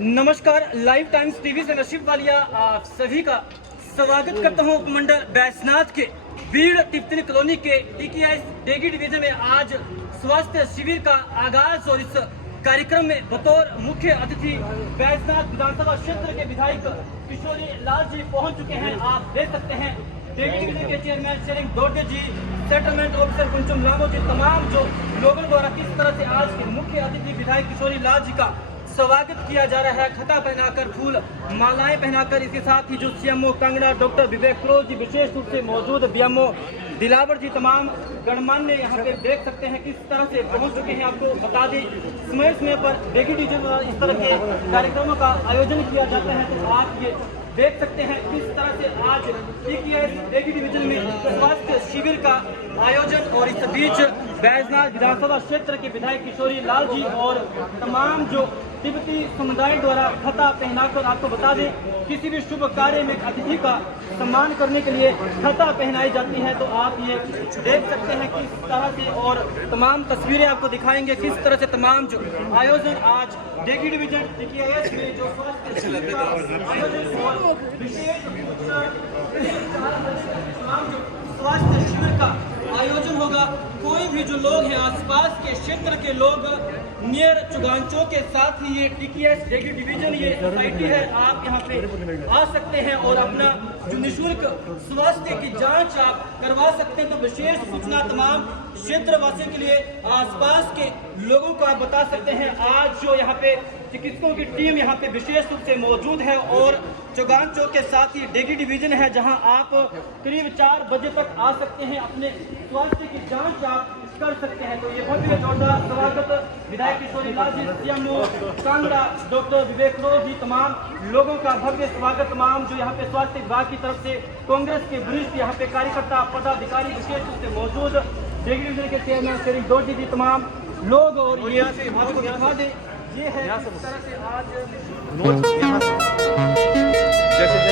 नमस्कार, live times TV से नसीब वालिया आप सभी का स्वागत करता हूं। उपमंडल बैजनाथ के बीड़ तिप्तनी कॉलोनी के DKIS डेगी डिवीजन में आज स्वास्थ्य शिविर का आगाज और इस कार्यक्रम में बतौर मुख्य अतिथि बैजनाथ विधानसभा क्षेत्र के विधायक किशोरी लाल जी पहुंच चुके हैं। आप देख सकते हैं डेगी डिवीजन के चेयरमैन शेरिंग दोर्गे जी, सेटलमेंट ऑफिसर कुंचुम लामो जी, तमाम जो लोगों द्वारा किस तरह से आज के मुख्य अतिथि विधायक किशोरी लाल जी का स्वागत किया जा रहा है, खता पहनाकर, फूल मालाएं पहनाकर। इसके साथ ही जो CMO कांगड़ा डॉक्टर विवेक क्रोज जी विशेष रूप से मौजूद, BMO दिलावर जी, तमाम गणमान्य यहाँ पे देख सकते हैं किस तरह से पहुंच चुके हैं। आपको बता दें समय समय पर डेगी डिवीजन द्वारा इस तरह के कार्यक्रमों का आयोजन किया जाता है, तो आप ये देख सकते हैं किस तरह से आज DKIS डेगी डिवीजन में स्वास्थ्य शिविर का आयोजन। और इस बीच बैजनाथ विधानसभा क्षेत्र के विधायक किशोरी लाल जी और तमाम जो तिब्बती समुदाय द्वारा खता पहनाकर, आपको बता दें किसी भी शुभ कार्य में अतिथि का सम्मान करने के लिए खता पहनाई जाती है, तो आप ये देख सकते हैं किस तरह से, और तमाम तस्वीरें आपको दिखाएंगे किस तरह से तमाम जो आयोजन आज डेगी डिवीजन DKIS में जो स्वास्थ्य शिविर का आयोजन और विशेष तमाम जो स्वास्थ्य शिविर का आयोजन होगा। कोई भी जो लोग हैं आसपास के क्षेत्र के लोग नियर चुगांचो के साथ ही ये DKIS डेगी डिवीजन ये सोसाइटी है, आप यहाँ पे आ सकते हैं और अपना जो निःशुल्क स्वास्थ्य की जांच आप करवा सकते हैं। तो विशेष सूचना तमाम क्षेत्र वासियों के लिए, आसपास के लोगों को आप बता सकते हैं आज जो यहाँ पे चिकित्सकों की टीम यहाँ पे विशेष रूप से मौजूद है और चौगान चौक के साथ ही डेगी डिवीजन है, जहां आप करीब 4 बजे तक आ सकते हैं, अपने स्वास्थ्य की जांच आप कर सकते हैं। तो ये बहुत ही जोरदार स्वागत विधायक किशोरी लाल जी, CMO कांगड़ा डॉक्टर विवेक क्रोज जी, तमाम लोगों का भव्य स्वागत। तमाम जो यहाँ पे स्वास्थ्य विभाग की तरफ से कांग्रेस के वरिष्ठ यहाँ पे कार्यकर्ता पदाधिकारी विशेष रूप से मौजूद, डेगी डिवीजन के चेयरमैन शेरिंग दोर्गे जी, तमाम लोग। और ये आपको दिखा दें ये है इस तरह से आज जैसे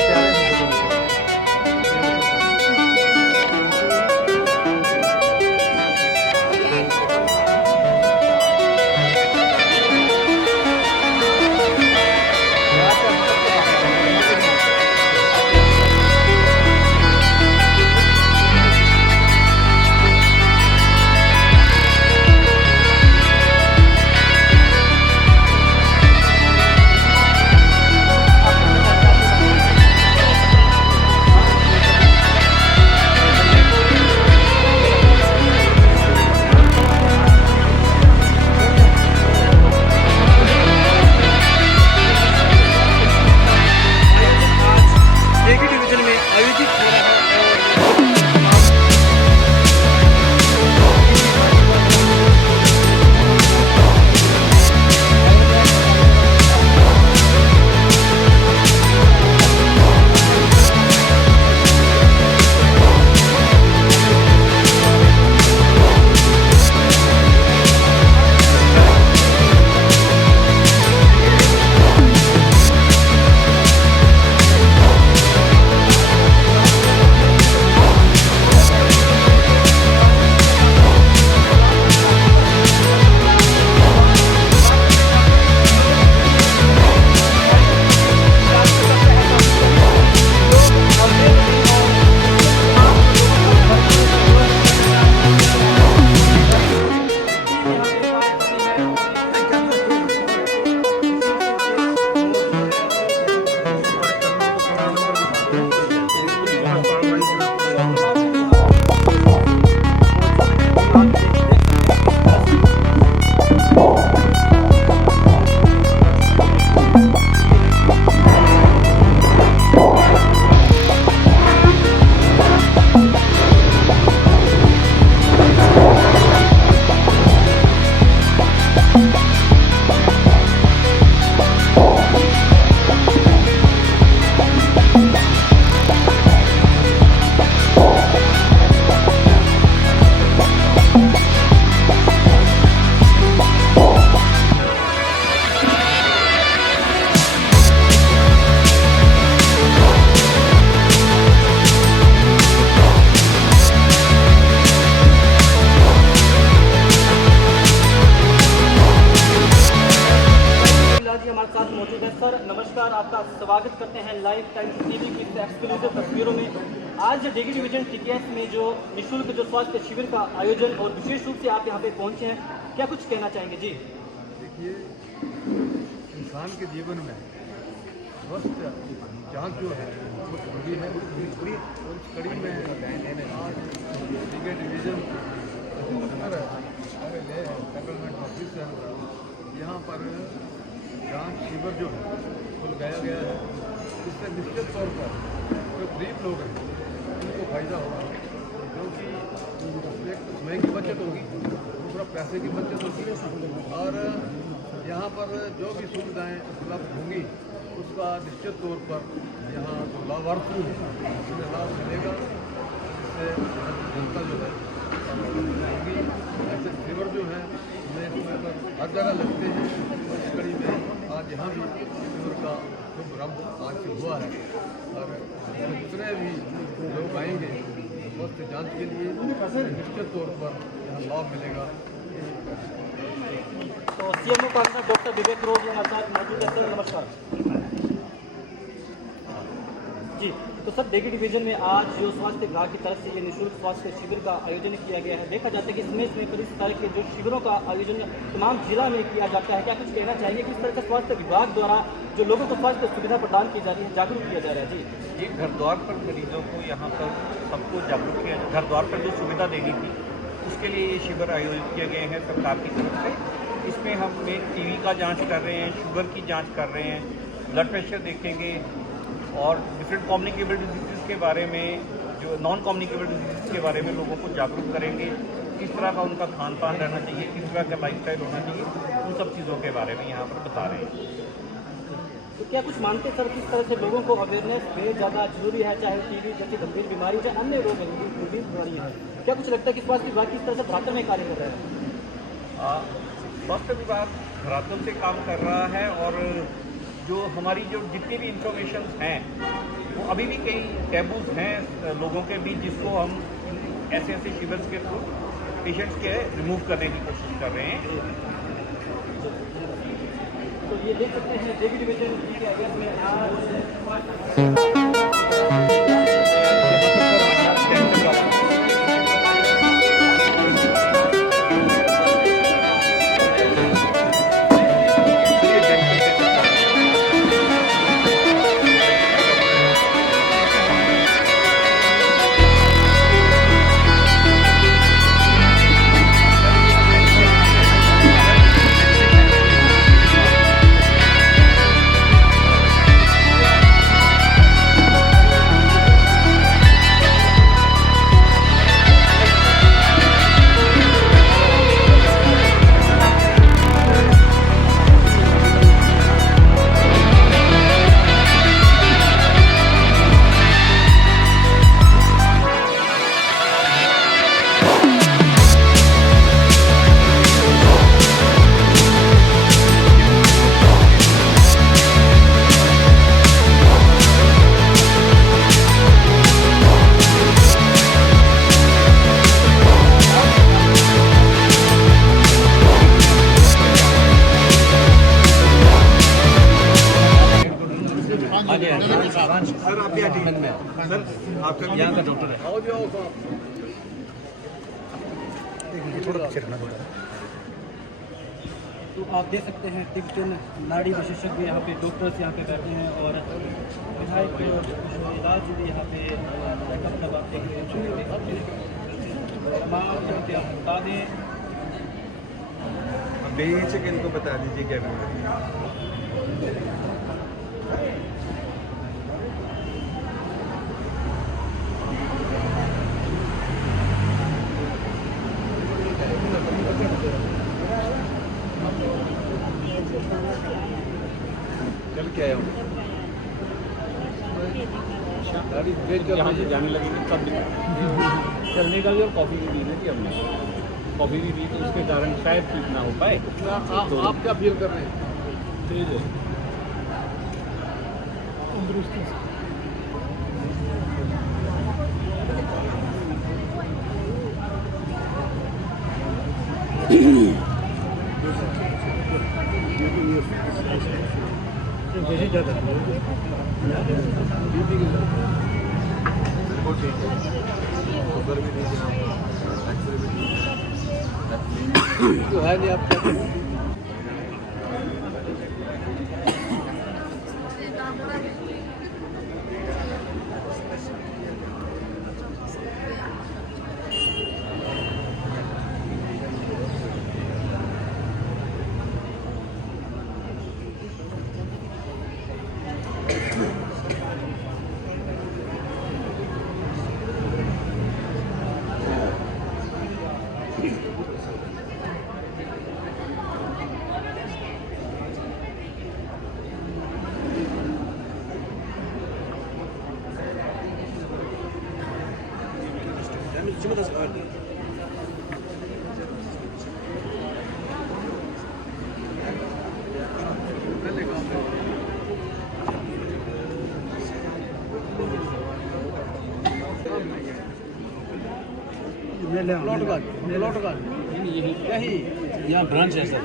स्वागत करते हैं लाइव टाइम्स टीवी की एक्सक्लूसिव तस्वीरों में। आज डेगी डिवीजन टीकेएस में जो निःशुल्क जो स्वास्थ्य शिविर का आयोजन और विशेष रूप से आप यहाँ पे पहुँचे हैं, क्या कुछ कहना चाहेंगे जी? देखिए, इंसान के जीवन में स्वस्थ जांच जो है वो जरूरी है। पूरी कड़ी में आज डेगी डिवीजन सेटलमेंट ऑफिस है, यहाँ पर जांच शिविर जो है वो लगाया गया है। इससे निश्चित तौर पर जो गरीब लोग हैं उनको फायदा होगा, क्योंकि एक तो समय की बचत होगी, दूसरा पैसे की बचत होगी, और यहाँ पर जो भी सुविधाएं उपलब्ध होंगी उसका निश्चित तौर पर यहाँ जो लाभार्थी हैं उन्हें लाभ मिलेगा, जिससे जनता जो है होगी। ऐसे शिविर जो है नए समय पर हर जगह लगते हैं, और इस कड़ी में आज यहाँ भी शिविर का शुभारंभ आज से हुआ है। और जितने भी लोग आएंगे स्वास्थ्य जांच के लिए निश्चित तौर पर यहाँ लाभ मिलेगा। तो सीएमओ पार्टनर डॉक्टर विवेक रोज हमारे साथ मौजूद है। सर नमस्कार जी। तो सर, डेगी डिवीजन में आज जो स्वास्थ्य विभाग की तरफ से ये निःशुल्क स्वास्थ्य शिविर का आयोजन किया गया है, देखा जाता है कि इसमें कई तरह के जो शिविरों का आयोजन तमाम जिला में किया जाता है, क्या कुछ कहना चाहिए कि इस तरह से स्वास्थ्य विभाग द्वारा जो लोगों को स्वास्थ्य सुविधा प्रदान की जा रही है, जागरूक किया जा रहा है? जी, घर द्वार पर मरीजों को यहाँ पर सबको जागरूक किया, घर द्वार पर जो सुविधा देनी थी उसके लिए ये शिविर आयोजित किए गए हैं सरकार की तरफ से। इसमें हम टीवी का जांच कर रहे हैं, शुगर की जांच कर रहे हैं, ब्लड प्रेशर देखेंगे, और डिफरेंट कम्युनिकेबल डिजीज़ के बारे में, जो नॉन कम्युनिकेबल डिजीज़ के बारे में लोगों को जागरूक करेंगे। किस तरह का उनका खान पान रहना चाहिए, किस तरह का लाइफस्टाइल होना चाहिए, उन सब चीज़ों के बारे में यहाँ पर बता रहे हैं। तो क्या कुछ मानते सर किस तरह से लोगों को अवेयरनेस बेहद ज़्यादा जरूरी है, चाहे टीबी जैसी गंभीर बीमारी, चाहे अन्य रोग हैं, गंभीर बीमारी है, क्या कुछ लगता है कि स्वास्थ्य विभाग किस तरह से धरातल में कार्य कर रहा है? स्वास्थ्य विभाग धरातल से काम कर रहा है, और जो हमारी जो जितनी भी इंफॉर्मेशन हैं वो अभी भी कई टैबूज हैं लोगों के बीच, जिसको हम ऐसे शिविर के थ्रू पेशेंट्स के रिमूव करने की कोशिश कर रहे हैं। तो ये देख सकते हैं डेगी डिवीजन में सर आप सर आपका यहाँ का डॉक्टर है, आओ जाओ थोड़ा पीछे रहना पड़ेगा। तो आप देख सकते हैं टिकटन नाड़ी विशेषज्ञ यहाँ पे डॉक्टर्स यहाँ पे बैठे हैं, और विधायक इलाज भी यहाँ पे मतलब आप देख रहे हैं तमाम जो कि आप बता दें। बेहिचक इनको बता दीजिए क्या बीमारी है। चल के आया हूँ, यहाँ से जाने लगेंगे तब चलने का भी और कॉफ़ी भी पी ली थी हमने, कॉफ़ी भी पी, तो उसके कारण शायद ठीक ना हो पाए। तो आप क्या फील कर रहे हैं? तेज है, जैसे ज़्यादा बीपी की रिपोर्ट ठीक है, शुगर भी नहीं दिया, एक्सरे भी नहीं तो है नहीं। आप क्या करें? यहाँ ब्रांच है सर।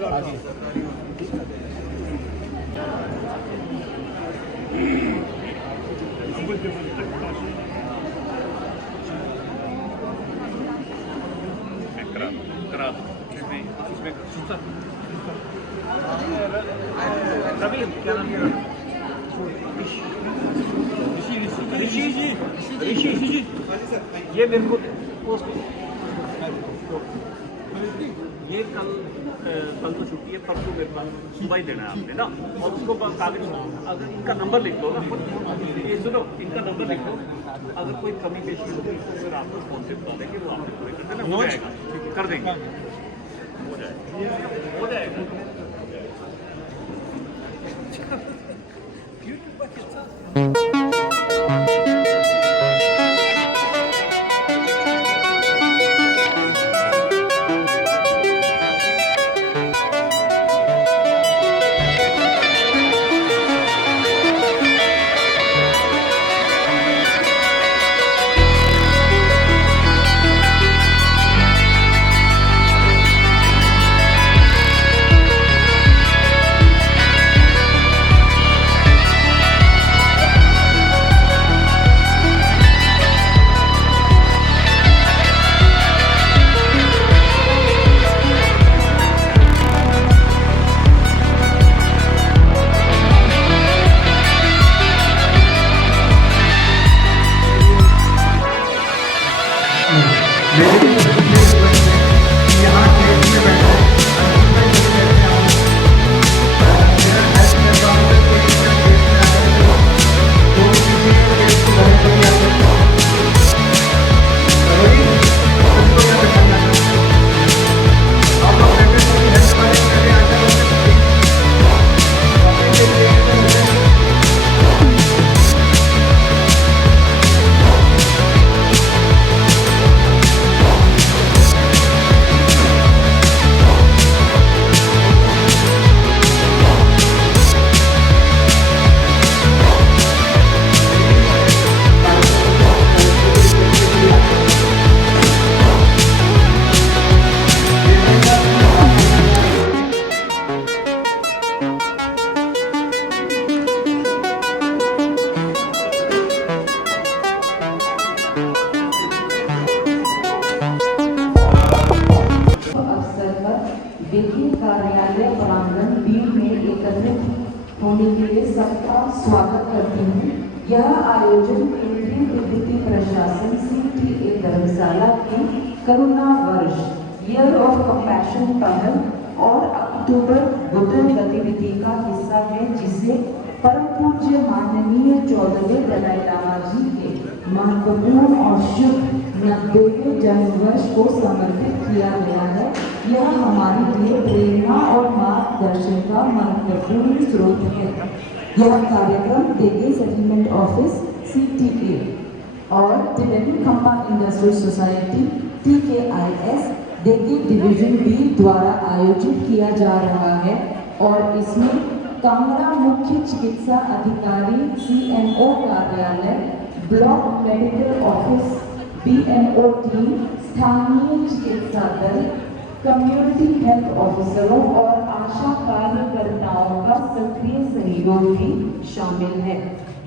करा दो इसमें रवि क्या नाम है? ऋषि जी ये मेरे को पोस्ट ये कल तो छुट्टी है, परसों मेरे पास सुबह ही देना है आपने ना, और उसको कागज अगर इनका नंबर लिख लो ना, ये सुनो इनका नंबर लिख लो, अगर कोई कमी पेशी होगी तो फिर आपको फोन से बता देंगे, वो आपने पूरे कर देना, हो जाएगा, कर देंगे, हो जाएगा। कार्यालय प्रांगण बीड़ में एकत्रित होने के लिए सबका स्वागत करती हूँ। यह आयोजन केंद्रीय विद्युतीय प्रशासन CTA धर्मशाला की करुणा वर्ष ईयर ऑफ कंपैशन पहल और अक्टूबर बुद्ध गतिविधि का हिस्सा है, जिसे परम पूज्य माननीय 14वें दलाई लामा जी के महत्वपूर्ण और शुभ 90वें जन्मवर्ष को समर्पित किया गया है। यह हमारे लिए प्रेरणा और मार्गदर्शन का महत्वपूर्ण स्रोत है। यह कार्यक्रम देगे सेटलमेंट ऑफिस CTA और तिबेटी खंबा इंडस्ट्रियल सोसाइटी TKIS देगे डिवीजन B द्वारा आयोजित किया जा रहा है और इसमें कांगड़ा मुख्य चिकित्सा अधिकारी CMO कार्यालय, block medical office BMO team, स्थानीय चिकित्सा दल, कम्युनिटी हेल्थ ऑफिसरों और आशा कार्यकर्ताओं का सक्रिय सहयोग भी शामिल है।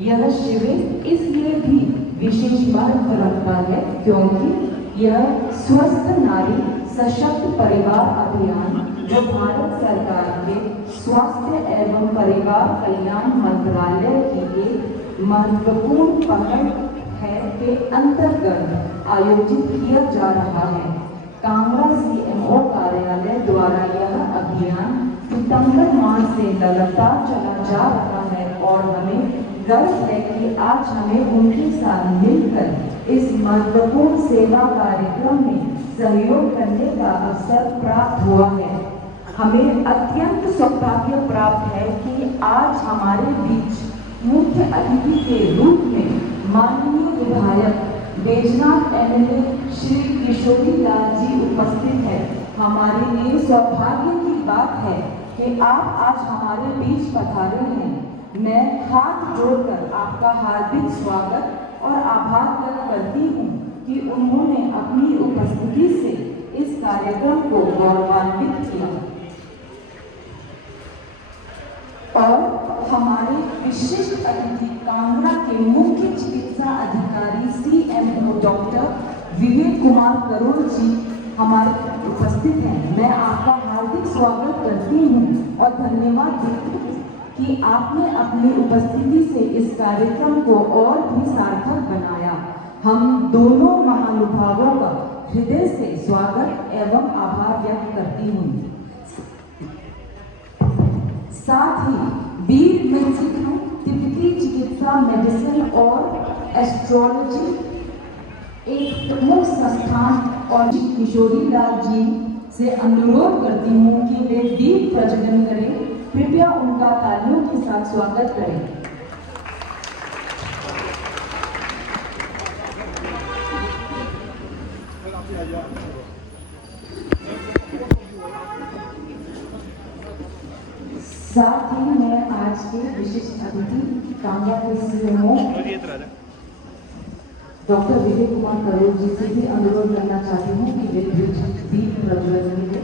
यह शिविर इसलिए भी विशेष महत्व रखता है क्योंकि यह स्वस्थ नारी सशक्त परिवार अभियान जो भारत सरकार के स्वास्थ्य एवं परिवार कल्याण मंत्रालय की एक महत्वपूर्ण पहल है के अंतर्गत आयोजित किया जा रहा है। कांगड़ा CMO कार्यालय द्वारा यह अभियान सितंबर माह से लगातार चला जा रहा है और हमें गर्व है कि आज हमें उनके साथ मिलकर इस महत्वपूर्ण सेवा कार्यक्रम में सहयोग करने का अवसर प्राप्त हुआ है। हमें अत्यंत सौभाग्य प्राप्त है कि आज हमारे बीच मुख्य अतिथि के रूप में माननीय विधायक बैजनाथ MLA श्री किशोरी लाल जी उपस्थित है। हमारे लिए सौभाग्य की बात है कि आप आज हमारे बीच पधारे हैं। मैं हाथ जोड़कर आपका हार्दिक स्वागत और आभार व्यक्त करती हूँ कि उन्होंने अपनी उपस्थिति से इस कार्यक्रम को गौरवान्वित किया और हमारे विशिष्ट अतिथि कांगड़ा के मुख्य चिकित्सा अधिकारी CMO डॉक्टर विवेक कुमार करोल जी हमारे उपस्थित हैं। मैं आपका हार्दिक स्वागत करती हूँ और धन्यवाद देती हूँ कि आपने अपनी उपस्थिति से इस कार्यक्रम को और भी सार्थक बनाया। हम दोनों महानुभावों का हृदय से स्वागत एवं आभार व्यक्त करती हूँ। साथ ही बीर मेडिसिन तिब्बती चिकित्सा मेडिसिन और एस्ट्रोलॉजी एक प्रमुख संस्थान और किशोरी लाल जी से अनुरोध करती हूँ कि वे दीप प्रज्वलन करें। कृपया उनका तालियों के साथ स्वागत करें। साथ ही मैं आज के विशिष्ट अतिथि कांगड़ा के CMO डॉक्टर विवेक कुमार करोल जी से भी अनुरोध करना चाहती हूँ कि वे दीप प्रज्वलन के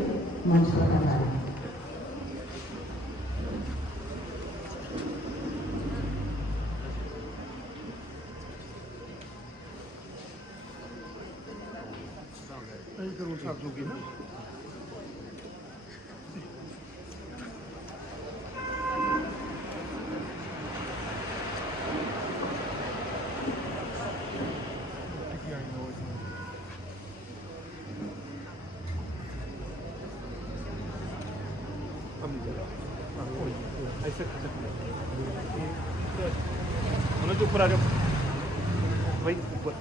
मंच पर पधारें। मनोज ऊपर आ जाओ भाई ऊपर।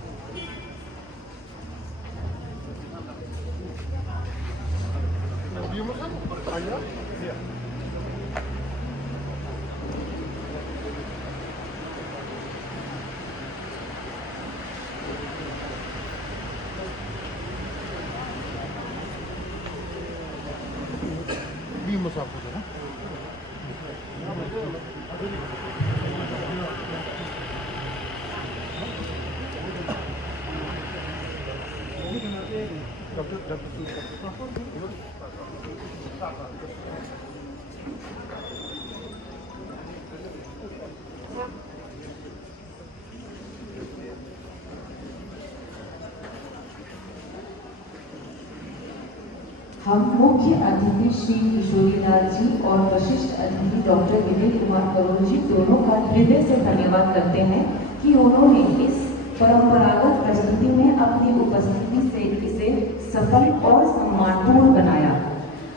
हम मुख्य अतिथि श्री किशोरी लाल जी और वरिष्ठ अतिथि डॉक्टर विवेक कुमार करोल जी दोनों का हृदय से धन्यवाद करते हैं कि उन्होंने इस परंपरागत प्रस्तुति में अपनी उपस्थिति से इसे सफल और सम्मानपूर्ण बनाया।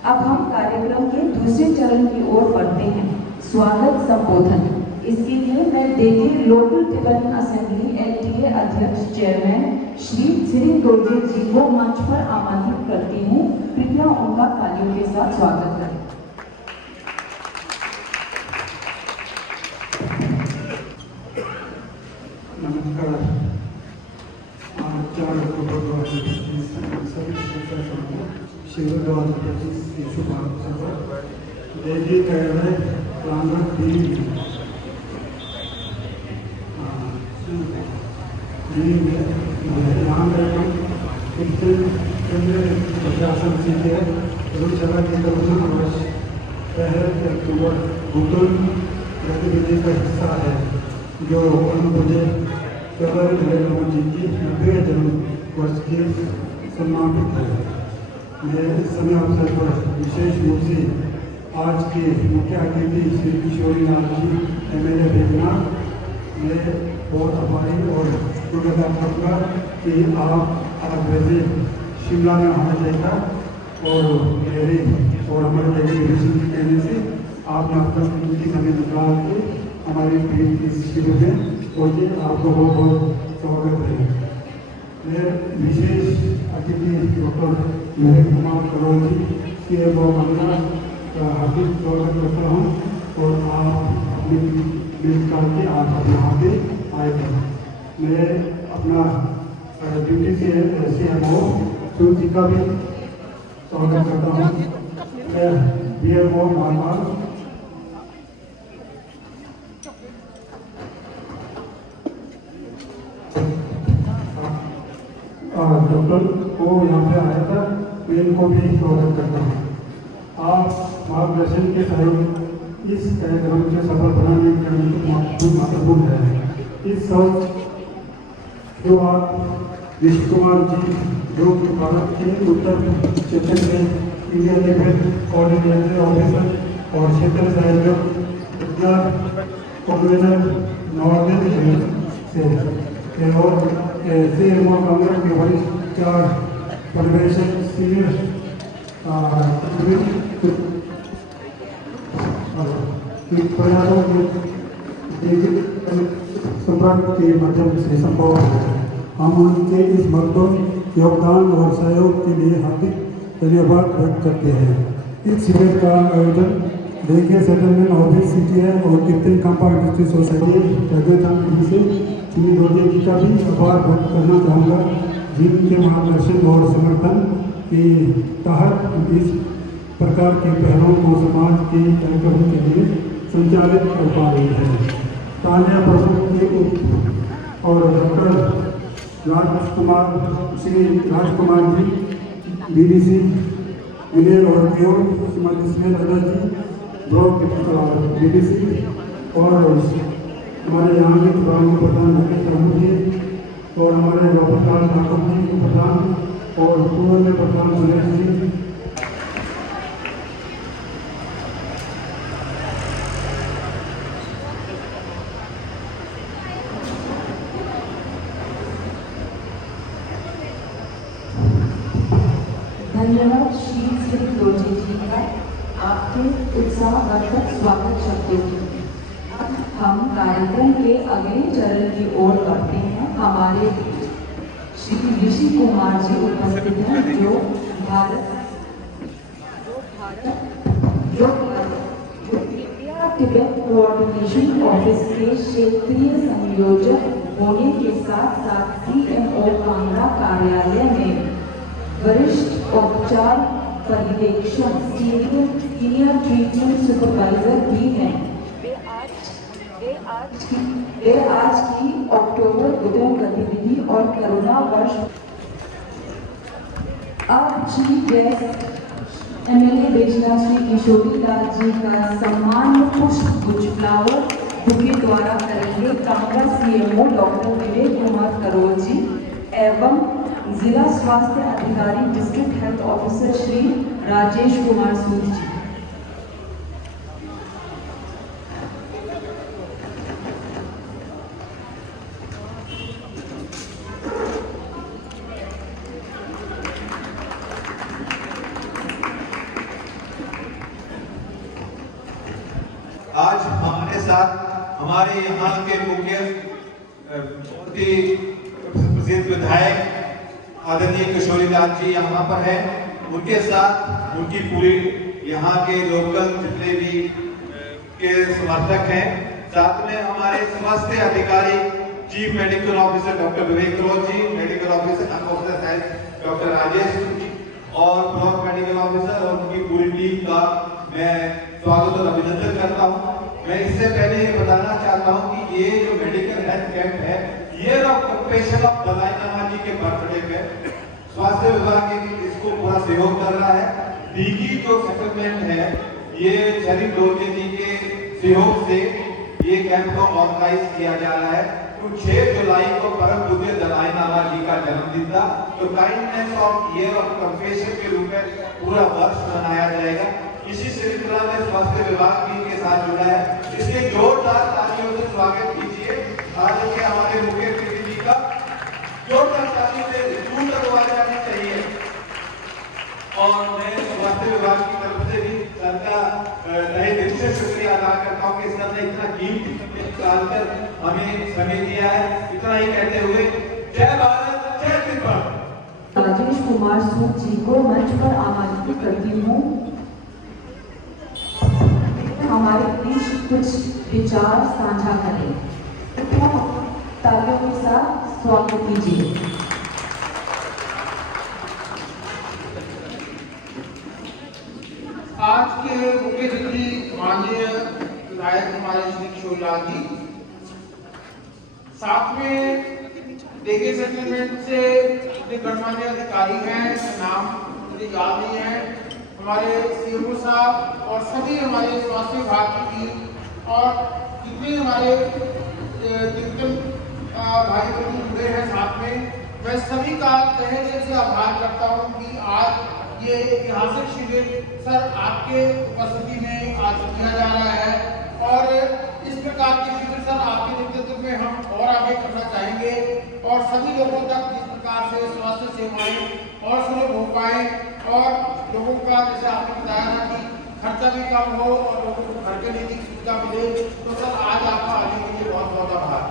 अब हम कार्यक्रम के दूसरे चरण की ओर बढ़ते हैं, स्वागत संबोधन। इसके लिए मैं देखे लोकल टिबेटन असेंबली LTA अध्यक्ष चेयरमैन श्री श्री दोर्जे जी को मंच पर आमंत्रित करती हूँ। कृपया उनका तालियों के साथ स्वागत करें। नमस्कार। 4 अक्टूबर 2025 सभी शिक्षक संघों शिविर 2025 के शुभारंभ पर दिल्ली कार्यालय प्रांगण यहाँ पर केंद्रीय प्रशासन सीधे धर्मशाला के करोना वर्ष 1 अक्टूबर भूतल गतिविधि का हिस्सा है। जो मुझे प्रधानमंत्री नरेंद्र मोदी जी की 90वें जन्म वर्ष के सम्मानित है। मैं इस समय अवसर पर विशेष रूप से आज के मुख्य अतिथि श्री किशोरी लाल जी MLA बेगनाथ, मैं बहुत आभारी और कृतज्ञता करूँगा कि आप 8 बजे शिमला में आना चाहिए था और मेरे और हमारे डेलीगेशन के कहने से आपने अपना कीमती समय निकाल के हमारी टीम इस शिविर में पहुँचे। आपको बहुत बहुत स्वागत है। मैं विशेष अतिथि डॉक्टर महेश कुमार करोल जी CMO मंडला का हार्दिक स्वागत करता हूँ और आप अपनी मीट करके आप यहाँ पे आए थे। मैं अपना ड्यूटी से CMO सूची का भी स्वागत करता हूँ। मैं BMO मारवाल डॉक्टर को यहाँ पे आया था, मैं इनको भी स्वागत करता हूँ। आप मार्गदर्शन के सहयोग इस कार्यक्रम के सफल बनाने के महत्वपूर्ण है। इस साल जो आप ऋषि कुमार जी जो भारत के उत्तर क्षेत्र में इंडिया लेवल कोऑर्डिनेटर ऑफिसर और क्षेत्र सहयोग कन्वीनर नॉर्दर्न से और CMO कांग्रेस के वरिष्ठ पर्यवेक्षक सीनियर प्रयासों के संपर्क के माध्यम से संभव है। हम उनके इस महत्वपूर्ण योगदान और सहयोग के लिए हार्दिक धन्यवाद व्यक्त करते हैं। इस शिविर का आयोजन रेलवे सेटलमेंट ऑफिस CTI और कीर्तन कंपाउंड डिस्ट्रिक्ट सोसाइटी से श्री रोजे जी का भी आभार व्यक्त करना चाहूँगा, जिनके मार्गदर्शन और समर्थन के तहत इस प्रकार के पहलों को समाज के कार्यक्रमों के लिए संचालित कर पा रही है। तान्या प्रमुख के और डॉक्टर श्री राजकुमार जी BBC विनय और श्रीमती स्नेहा जी ब्लॉक BBC और हमारे यहाँ के प्रधान प्रधान जी और हमारे डॉक्टर ठाकुर जी प्रधान और पूर्व में प्रधान सुरेश जी। धन्यवाद श्री रोजे जी का आपके उत्साहवर्धक स्वागत शब्दों के। अब हम कार्यक्रम के अगले चरण की ओर बढ़ते हैं। हमारे श्री ऋषि कुमार जी उपस्थित हैं, जो Bharat India Tibet coordination office के क्षेत्रीय संयोजक होने के साथ साथ CMO कांगड़ा कार्यालय में वरिष्ठ उपचार पर्यवेक्षक सीनियर ट्रीटमेंट सुपरवाइजर भी हैं। वे आज की अक्टूबर वितरण गतिविधि और कोरोना वर्ष अब chief guest MLA Baijnath Shri Kishori Lal ji का सम्मान पुष्प गुच्छ फ्लावर बुके द्वारा करेंगे कांगड़ा CMO डॉक्टर विवेक कुमार करोल जी एवं जिला स्वास्थ्य अधिकारी district health officer Shri Rajesh Kumar Sood ji. आज हमारे साथ हमारे यहाँ के मुख्य बहुत ही प्रसिद्ध विधायक आदरणीय किशोरी लाल जी यहाँ पर है। उनके साथ उनकी पूरी यहाँ के लोकल जितने भी के समर्थक हैं, साथ में हमारे स्वास्थ्य अधिकारी चीफ मेडिकल ऑफिसर डॉक्टर विवेक करोल जी, medical officer doctor Rajesh ji और ब्लॉक मेडिकल ऑफिसर और उनकी पूरी टीम का मैं स्वागत और अभिनंदन करता हूँ। मैं इससे पहले ये बताना चाहता हूँ कि ये जो मेडिकल हेल्थ कैंप है ये ऑक्यूपेशन ऑफ दलाई लामा जी के बर्थडे पे स्वास्थ्य विभाग इसको पूरा सहयोग कर रहा है। डीगी जो सेटलमेंट है ये शरीफ डोरजे जी के सहयोग से ये कैंप को ऑर्गेनाइज किया जा रहा है। तो 6 जुलाई को परम पूज्य दलाई लामा जी का जन्मदिन था, तो kindness of year of compassion के रूप में पूरा वर्ष मनाया जाएगा। इसी श्रृंखला में स्वास्थ्य विभाग भी इनके साथ जुड़ा है, इसलिए जोरदार तालियों से स्वागत कीजिए आज के हमारे मुख्य अतिथि जी का। जोरदार तालियों से दूर तक आवाज आनी चाहिए। और मैं स्वास्थ्य विभाग की तरफ से भी सर का तहे दिल से शुक्रिया अदा करता हूँ कि सर ने इतना कीमती समय निकालकर हमें समय दिया है। इतना ही कहते हुए जय भारत जय तिब्बत। राजेश कुमार सूद जी को मंच पर आमंत्रित करती हूँ। हमारे बीच कुछ विचार साझा करें। तालियों के साथ स्वागत कीजिए। आज के मुख्य अतिथि माननीय विधायक हमारे श्री किशोरीलाल जी, साथ में देगे सेटलमेंट से जो गणमान्य अधिकारी हैं, नाम मुझे याद नहीं है, हमारे सीएमओ साहब और सभी हमारे स्वास्थ्य विभाग की टीम और जितने हमारे डिजिटल भाई बहन जुड़े हैं साथ में, मैं सभी का तहे दिल से आभार करता हूँ कि आज ये ऐतिहासिक शिविर सर आपके उपस्थिति में आज किया जा रहा है। और इस प्रकार के शिविर सर आपके नेतृत्व में हम और आगे करना चाहेंगे और सभी लोगों तक जिस प्रकार से स्वास्थ्य सेवाएं और सुलभ हो पाए और लोगों का, जैसे आपने बताया था कि खर्चा भी कम हो और लोगों को घर के लिए सुविधा मिले, तो सर आज आपका आने के लिए बहुत बहुत आभार।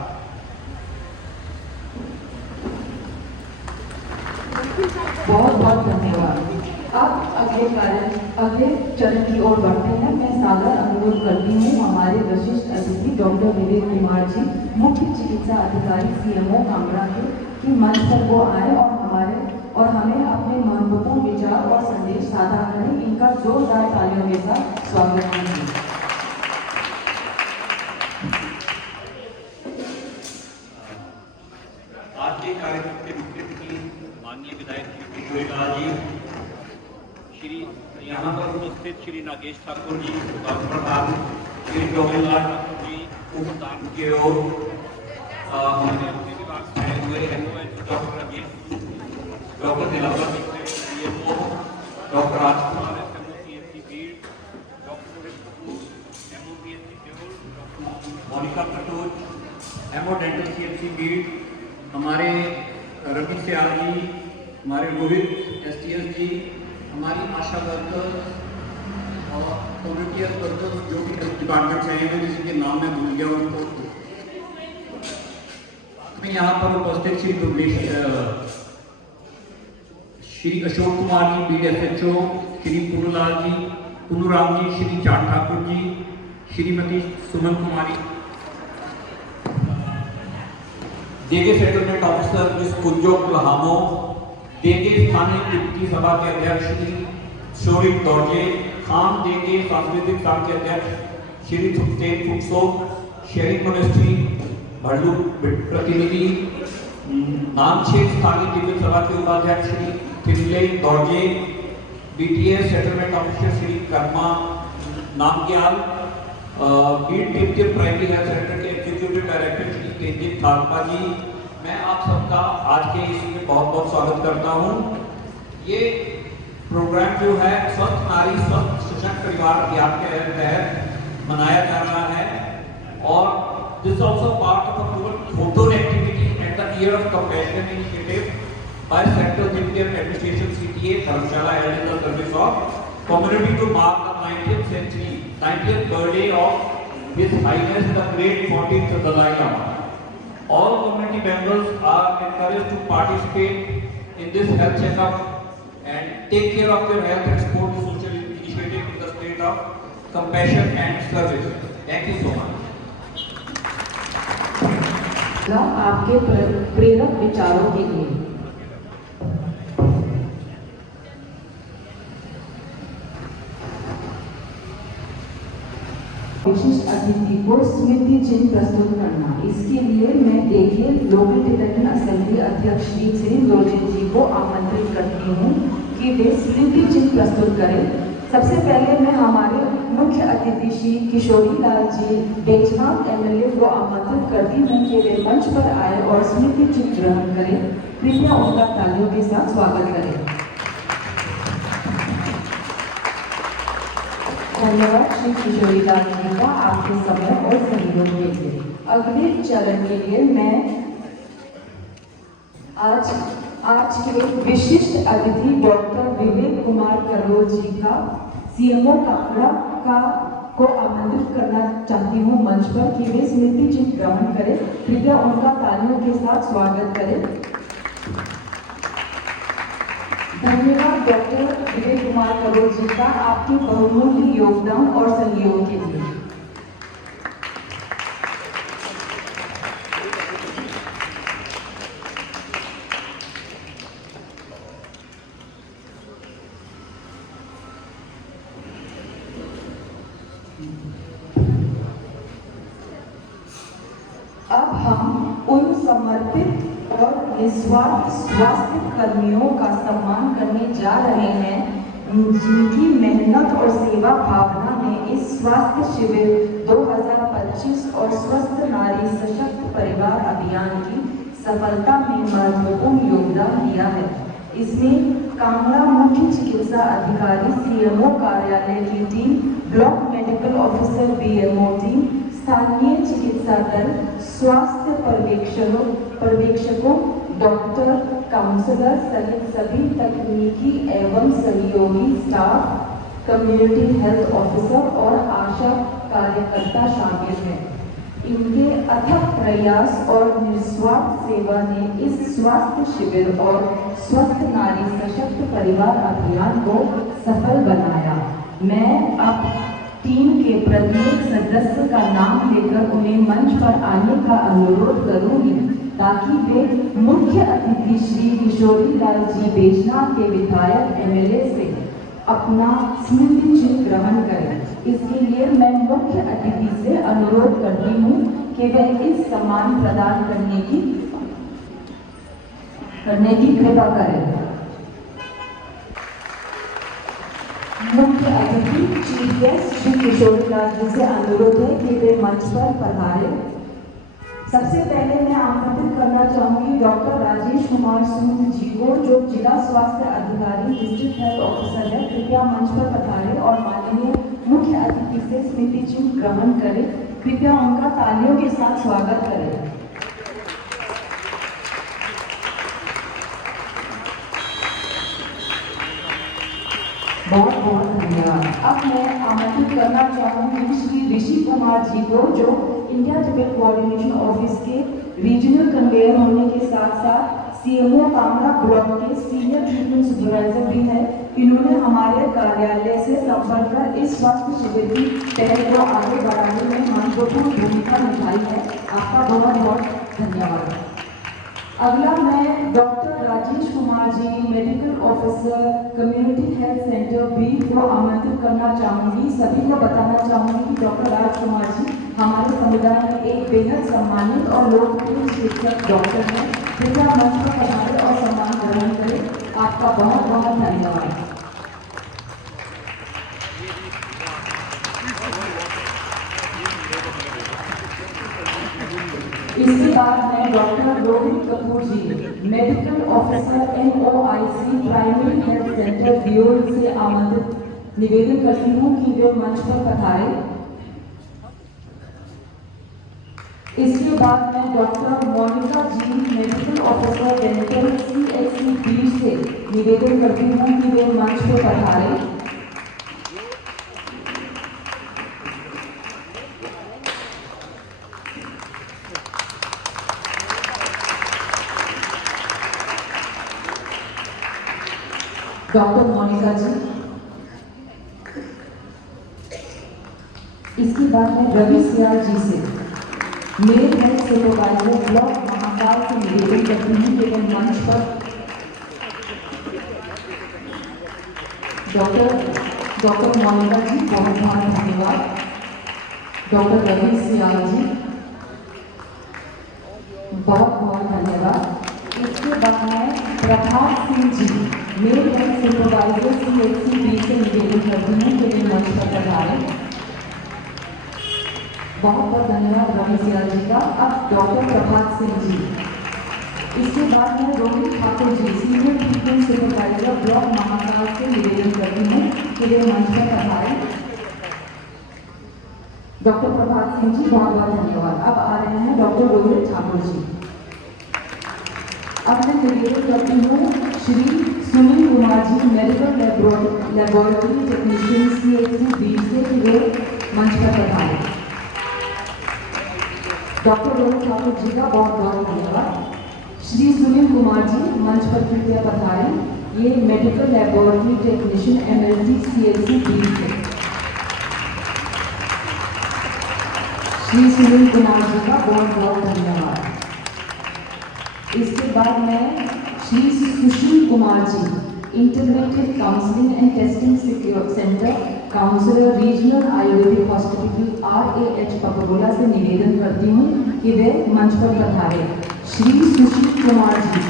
बहुत बहुत धन्यवाद। अब अगले चरण की ओर बढ़ते हैं। मैं सादर अनुरोध करती हूँ हमारे विशिष्ट अतिथि डॉक्टर विवेक कुमार जी, मुख्य चिकित्सा अधिकारी सीएमओ कांगड़ा के, कि मंच पर वो आए और हमें अपने महत्वपूर्ण विचार और संदेश साझा करें। इनका जोरदार तालियों के साथ स्वागत कीजिए। आज के कार्यक्रम के मुख्य अतिथि माननीय विधायक श्री किशोरीलाल जी, श्री यहाँ पर उपस्थित श्री नागेश ठाकुर जी, प्रधान श्री गोविंदलाल ठाकुर जी, उपप्रधान की ओर हमारे अपने विभाग से आए हुए doctor Rajesh, doctor Dilawar CMO, doctor Rajkumar CMC भीड़, doctor Rohit Kapoor MOPSC Deval, doctor Monika Katoch MO dental CMC भीड़, हमारे रवि सियाल जी, हमारे रोहित एसटीएस जी, हमारी आशा वर्कर और कम्युनिटी हेल्थ वर्कर जो भी हेल्थ डिपार्टमेंट से आए हैं, जिसके नाम मैं भूल गया उनको, मैं यहाँ पर उपस्थित श्री अशोक कुमार जी BSHO, श्री पुनुराम जी, श्री चाट ठाकुर जी, श्रीमती सुमन कुमारी, देगे सेटलमेंट ऑफिसर मिस कुंजो कुलहामो, देगे स्थानीय डिप्टी सभा के अध्यक्ष श्री शोरिक दौड़े, खान देगे सांस्कृतिक संघ के अध्यक्ष श्री थुकतेन फुक्सो, शेरिंग मोनेस्ट्री भल्लू प्रतिनिधि, नामछेद स्थानीय डिप्टी सभा के उपाध्यक्ष श्री तिरले दौड़े, BTS settlement officer Shri Karma Namgyal, Beed deputy primary health centre के एग्जीक्यूटिव डायरेक्टर श्री केंद्रित थारपा जी, मैं आप सबका आज के इसमें बहुत बहुत स्वागत करता हूं। ये प्रोग्राम जो है स्वस्थ नारी स्वस्थ सशक्त परिवार अभियान के तहत मनाया जा रहा है और this also part of a photo activity at the year of compassion initiative by central medium administration CTA Dharamshala held in the service of community to mark the 90th birthday of His Highness the Great 14th Dalai Lama. All community members are encouraged to participate in this health checkup and take care of their health and support the social initiative in the spirit of compassion and service. Thank you so much. आपके प्रेरक विचारों के लिए विशिष्ट अतिथि को स्मृति चिन्ह प्रस्तुत करना। इसके लिए मैं देखिए लोकल टिबेटन असेंबली अध्यक्ष श्री लोजित जी को आमंत्रित करती हूँ कि वे स्मृति चिन्ह प्रस्तुत करें। सबसे पहले मैं हमारे मुख्य अतिथि श्री किशोरी लाल जी बैजनाथ एमएलए को आमंत्रित करती हूँ कि वे मंच पर आए और स्मृति चिन्ह ग्रहण करें। कृपया उनका तालियों के साथ स्वागत करें। धन्यवाद श्री किशोरी लाल जी का आपके समय और सहयोग के लिए। अगले चरण के लिए मैं आज के विशिष्ट अतिथि डॉक्टर विवेक कुमार करोल जी का सीएमओ कांगड़ा को आमंत्रित करना चाहती हूँ मंच पर कि वे स्मृति चिन्ह ग्रहण करें। कृपया उनका तालियों के साथ स्वागत करें। धन्यवाद डॉक्टर विवेक कुमार करोल जी का आपके बहुमूल्य योगदान और सहयोग के लिए। अब हम उन समर्पित और निस्वार्थ स्वास्थ्य कर्मियों का सम्मान करने जा रहे हैं जिनकी मेहनत और सेवा भावना ने इस स्वास्थ्य शिविर 2025 और स्वस्थ नारी सशक्त परिवार अभियान की सफलता में महत्वपूर्ण योगदान दिया है। इसमें कांगड़ा मुख्य चिकित्सा अधिकारी सीएमओ कार्यालय की team, block medical officer BMO team, स्थानीय चिकित्सा दल, स्वास्थ्य पर्यवेक्षकों, डॉक्टर, काउंसलर सहित सभी तकनीकी एवं सहयोगी स्टाफ, कम्युनिटी हेल्थ ऑफिसर और आशा कार्यकर्ता शामिल हैं। इनके अथक प्रयास और निस्वार्थ सेवा ने इस स्वास्थ्य शिविर और स्वस्थ नारी सशक्त परिवार अभियान को सफल बनाया। मैं अब टीम के प्रत्येक सदस्य का नाम लेकर उन्हें मंच पर आने का अनुरोध करूंगी ताकि वे मुख्य अतिथि श्री किशोरी लाल जी बैजनाथ के विधायक एमएलए से अपना स्मृति चिन्ह ग्रहण करें। इसके लिए मैं मुख्य अतिथि से अनुरोध करती हूँ कि वे इस सम्मान प्रदान करने की कृपा करें। मुख्य अतिथि चीफ गेस्ट श्री किशोरी लाल जी से अनुरोध है कि वे मंच पर पधारे। सबसे पहले मैं आमंत्रित करना चाहूंगी डॉक्टर राजेश कुमार सूद जी को, जो जिला स्वास्थ्य अधिकारी डिस्ट्रिक्ट हेल्थ ऑफिसर है। कृपया मंच पर पधारे और माननीय मुख्य अतिथि से स्मृति चिन्ह ग्रहण करें। कृपया उनका तालियों के साथ स्वागत करें। बहुत बहुत धन्यवाद। अब मैं आमंत्रित करना चाहूंगी श्री ऋषि कुमार जी को, जो इंडिया टिबेट कोऑर्डिनेशन ऑफिस के रीजनल कन्वेयर होने के साथ साथ सीएमओ कांगड़ा ब्लॉक के सीनियर ट्रीटमेंट सुपरवाइजर भी है। इन्होंने हमारे कार्यालय से संपर्क कर इस स्वास्थ्य शिविर की पहल को आगे बढ़ाने में महत्वपूर्ण भूमिका निभाई है। आपका बहुत बहुत धन्यवाद। अगला मैं doctor Rajesh Kumar ji, medical officer, community health centre Bir को आमंत्रित करना चाहूंगी। सभी को बताना चाहूंगी कि डॉक्टर राज कुमार जी हमारे समुदाय में एक बेहद सम्मानित और लोकप्रिय चिकित्सक डॉक्टर हैं। कृपया मंच पर पधारें और सम्मान ग्रहण करें। आपका बहुत बहुत धन्यवाद। इसके बाद मैं doctor Rohit Kapoor ji, medical officer MOIC primary health centre Deol से आमंत्रित निवेदन करती हूँ कि वे मंच पर पधारें। इसके बाद मैं doctor Monika ji, medical officer dental CHC Bir से निवेदन करती हूँ कि वे मंच पर पधारें। डॉक्टर मोनिका जी। इसके बाद मैं रवि सियाल जी से, मेरे हेल्थ सुपरवाइजर ब्लॉक महाकाल से निवेदन करती हूँ कि वे मंच पर डॉक्टर मोनिका जी, बहुत बहुत धन्यवाद। डॉक्टर रवि सियाल जी, बहुत बहुत धन्यवाद। इसके बाद मैं प्रभात सिंह जी, मेरे हेल्थ सुपरवाइजर CHC बी से निवेदन करती हूँ कि वे मंच पर पधारें। बहुत बहुत धन्यवाद रवि सियाल जी का। अब डॉक्टर प्रभात सिंह जी, इसके बाद मैं Rohit Thakur ji, senior treatment supervisor block Mahakal से निवेदन करती हूँ कि वे मंच पर पधारें। डॉक्टर प्रभात सिंह जी, बहुत बहुत धन्यवाद। अब आ रहे हैं डॉक्टर रोहित ठाकुर जी। अब मैं निवेदन करती हूँ Shri Sunil Kumar ji, medical laboratory technician CHC Bir से, कि वे मंच पर पधारें। डॉक्टर रोहित ठाकुर जी का बहुत बहुत धन्यवाद। श्री सुनील कुमार जी मंच पर कृपया पधारें। ये medical laboratory technician MLT CHC Bir से। श्री सुनील कुमार जी का बहुत बहुत धन्यवाद। इसके बाद मैं Shri Sushil Kumar ji, integrated counselling and testing centre counsellor regional Ayurvedic hospital RAH Paprola से निवेदन करती हूँ कि वे मंच पर पधारें। श्री सुशील कुमार जी।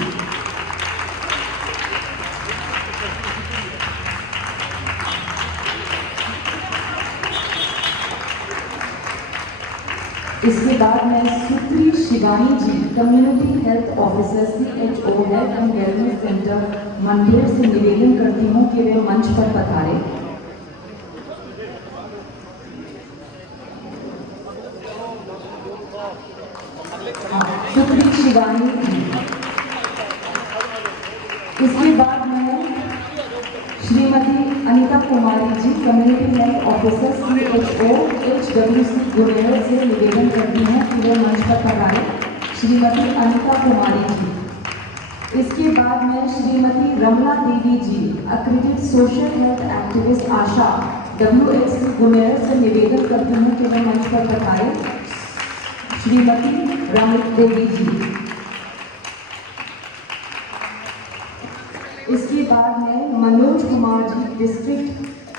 इसके बाद मैं Sushri Shivani ji, community health officer CHO health and wellness centre Mandir से निवेदन करती हूँ कि वे मंच पर पधारें। सुत्री शिवानी जी। इसके बाद मैं Shrimati Anita Kumari ji, community health officer CHO HWC Gurer से निवेदन करती हूँ कि वे मंच पर पधारें। श्रीमती अनिता कुमारी जी। इसके बाद मैं श्रीमती रमला देवी जी, अक्रेडिटेड सोशल हेल्थ एक्टिविस्ट आशा WHC गुरेर से निवेदन करती हूँ कि वे मंच पर पधारें। श्रीमती रमला देवी जी। इसके बाद में Manoj Kumar ji, district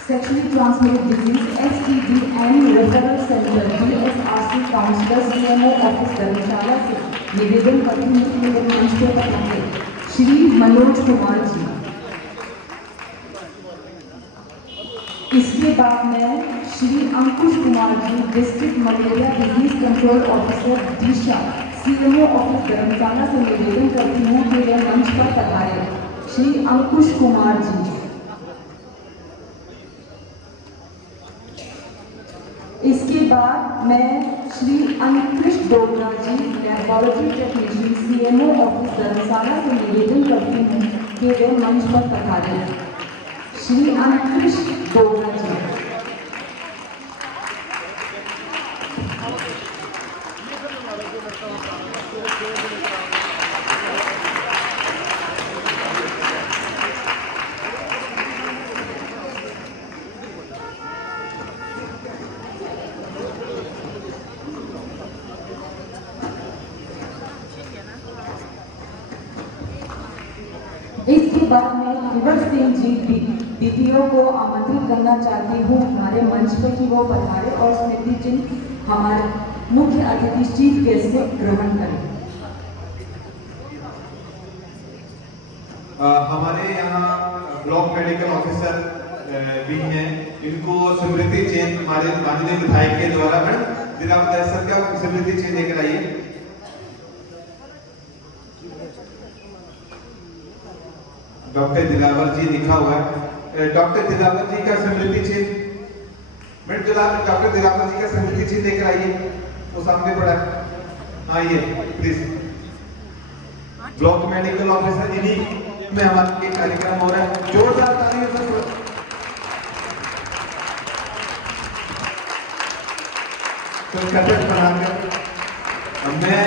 sexually transmitted disease STD and referral centre DSRC counsellor CMO office Dharamshala से निवेदन करती हूँ कि वे मंच पर पधारें। श्री मनोज कुमार जी। इसके बाद में Shri Ankush Kumar ji, district malaria disease control officer दिशा CMO ऑफिस धर्मशाला से निवेदन करती हूँ कि वे मंच पर पधारें। श्री अंकुश कुमार जी। इसके बाद मैं श्री अंकुश डोगरा जी, laboratory technician CMO office Dharamshala से निवेदन करती हूँ कि वे मंच पर पधारें। श्री अंकुश डोगरा जी। इसके बाद मैं हिवर सिंह जी DPO को आमंत्रित करना चाहती हूँ हमारे मंच पर कि वो पधारे और स्मृति चिन्ह हमारे मुख्य अतिथि चीफ गेस्ट से ग्रहण करें। हमारे यहाँ ब्लॉक मेडिकल ऑफिसर भी हैं, इनको स्मृति चिन्ह हमारे माननीय विधायक के द्वारा दिलावत सर का स्मृति चिन्ह लेकर आइए। डॉक्टर दिलावर जी लिखा हुआ है। डॉक्टर दिलावर जी का स्मृति चिन्ह, डॉक्टर दिलावर जी का स्मृति चिन्ह लेकर आइए, वो सामने पड़ा है, आइए प्लीज। ब्लॉक मेडिकल ऑफिसर इन्हीं में हमारा एक कार्यक्रम हो रहा है, जोरदार तालियों से। तो कटक बनाकर मैं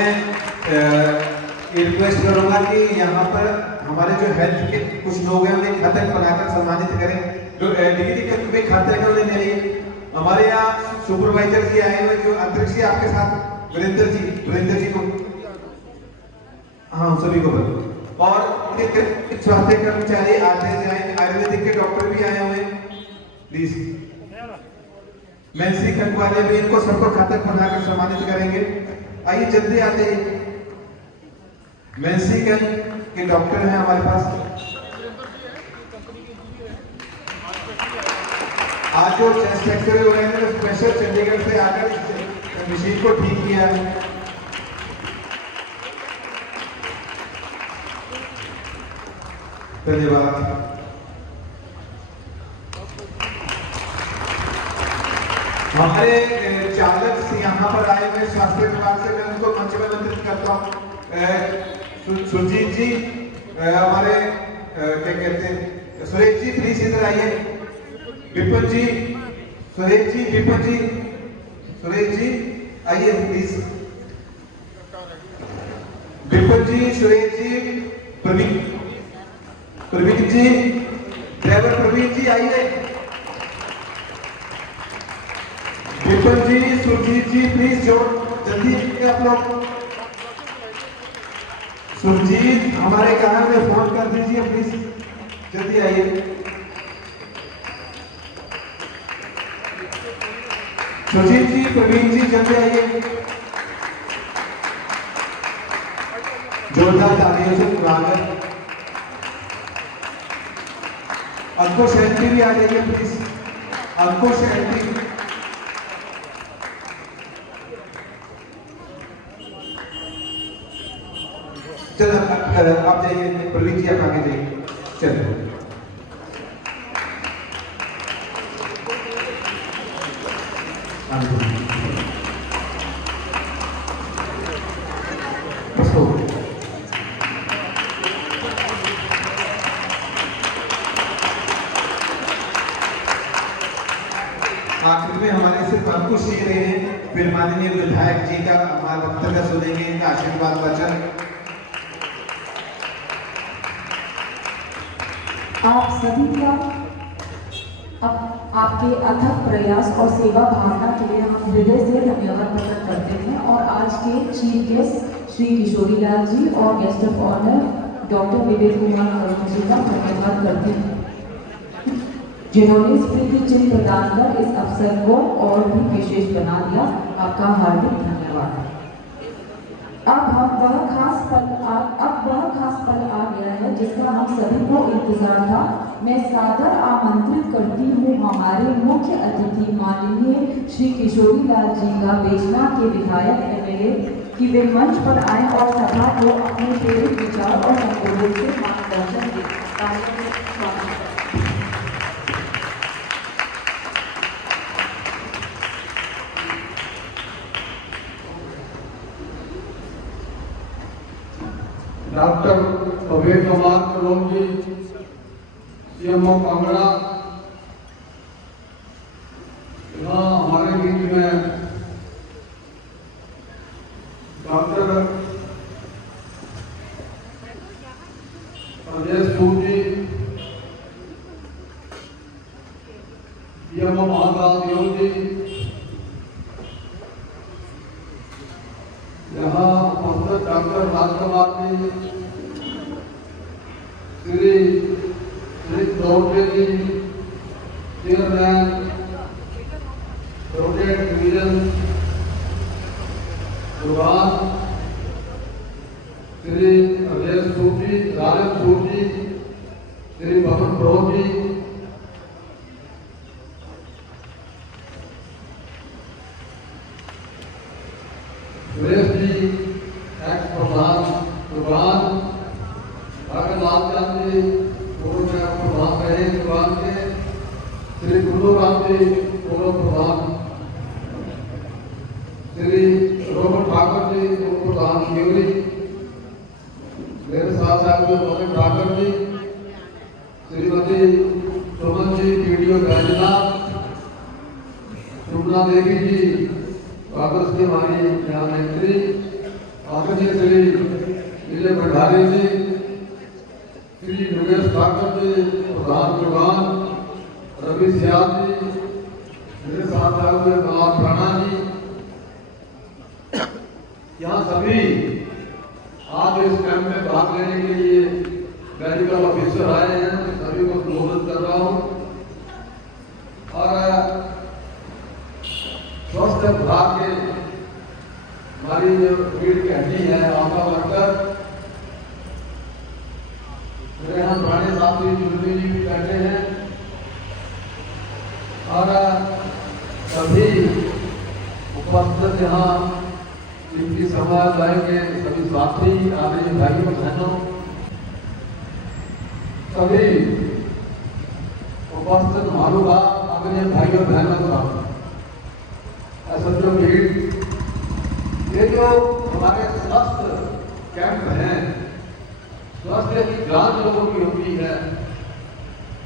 रिक्वेस्ट करूंगा कि यहाँ पर हमारे जो हेल्थ के कुछ लोग हैं उन्हें खतक बनाकर सम्मानित करें। जो डिग्री में खतक है उन्हें मिलेगी। हमारे यहाँ सुपरवाइजर जी आए हुए, जो अंतरिक्ष जी आपके साथ, वीरेंद्र जी को, हाँ सभी को बोलो। और स्वास्थ्य कर्मचारी आते जाए, आयुर्वेदिक के डॉक्टर भी आए हुए प्लीज। मैंसी खंड वाले भी, इनको सबको खतक बनाकर सम्मानित करेंगे। आइए जल्दी आ जाइए। मैंसी के डॉक्टर हैं हमारे पास। आज जो चेस्ट एक्सरे हो रहे हैं, स्पेशल चंडीगढ़ से आकर मशीन को ठीक किया। धन्यवाद। हमारे चालक से यहाँ पर आए हुए स्वास्थ्य विभाग से मैं उनको मंच में आमंत्रित करता हूँ। सुरजीत जी, हमारे क्या कहते हैं, सुरेश जी प्लीज इधर आइए। विपिन जी, सुरेश जी, विपिन जी, सुरेश जी आइए प्लीज। विपिन जी, सुरेश जी, प्रवीण जी, ड्राइवर प्रवीण जी आइए। विपिन जी, सुरजीत जी प्लीज जोड़ जल्दी आप लोग। सुरजीत हमारे कानून में फोन कर दीजिए प्लीज, जल्दी आइए। सुरजीत जी, प्रवीण जी जल्दी आइए। जोरदार तालियों से स्वागत। अंकुश एंट्री भी आ जाइए प्लीज, अंकुश एंट्री। चलो आप जाइए, प्रवीण जी आप आगे जाइए। चलो आखिर में हमारे सिर्फ अंकुश जी रहे हैं, फिर माननीय विधायक जी का हमारा वक्तव्य सुनेंगे, इनका आशीर्वाद वचन। आप सभी का आपके अथक प्रयास और सेवा भावना के लिए हम हृदय से धन्यवाद प्रकट करते हैं और आज के चीफ गेस्ट श्री किशोरी लाल जी और guest of honour doctor Vivek Kumar crore जी का धन्यवाद करते हैं, जिन्होंने स्मृति चिन्ह प्रदान कर इस अवसर को और भी विशेष बना दिया। आपका हार्दिक धन्यवाद। अब वह खास पल आ गया है जिसका हम सभी को इंतजार था। मैं सादर आमंत्रित करती हूँ हमारे मुख्य अतिथि माननीय श्री किशोरी लाल जी का बैजनाथ के विधायक एमएलए कि वे मंच पर आए और सभा को अपने प्रेरित विचार और संबोधन से मार्गदर्शन दें। डॉक्टर विवेक कुमार करोड़ जी, सीएमओ कांगड़ा, यहाँ हमारे बीच में डॉक्टर प्रदेश जी, सीएमओ महादास जी, यहाँ उपस्थित डॉक्टर राजकुमार जी, श्री दौड़े जी, चेयरमैन प्रोजेक्ट डिवीजन दुकान, श्री अजय सूद जी, राजन सूद जी, श्री पवन प्रो जी, सुरेश जी, एक्स प्रधान दुकान, लाल चंद जी, पूर्व प्रधान रहे दुकान के, श्री गुरुराम जी, पूर्व प्रधान, श्री रोहन ठाकुर जी, पूर्व प्रधान शिवरी, मेरे साथ साथ रोहन ठाकुर जी, श्रीमती सुमन जी, वीडियो गायनाथ, सुमना देवी जी, कांग्रेस की हमारी यहाँ मंत्री, आदरणीय श्री विजय भंडारी जी, श्री योगेश ठाकुर जी, प्रधान दुकान, रवि सियाल जी, मेरे साथ आए हुए नवाब राणा जी, यहाँ सभी आज इस कैंप में भाग लेने के लिए मेडिकल ऑफिसर आए हैं, सभी को संबोधित कर रहा हूँ। और स्वास्थ्य विभाग के हमारी जो भीड़ की हड्डी है आशा वर्कर, मेरे यहाँ पुराने साथी चुनरी जी भी बैठे हैं और सभी उपस्थित यहाँ आदरणीय भाइयों बहनों, सभी उपस्थित महानुभाव, आदरणीय भाइयों बहनों, असंख्य भीड़, ये जो हमारे स्वास्थ्य कैंप हैं, स्वास्थ्य की जांच लोगों की होती है,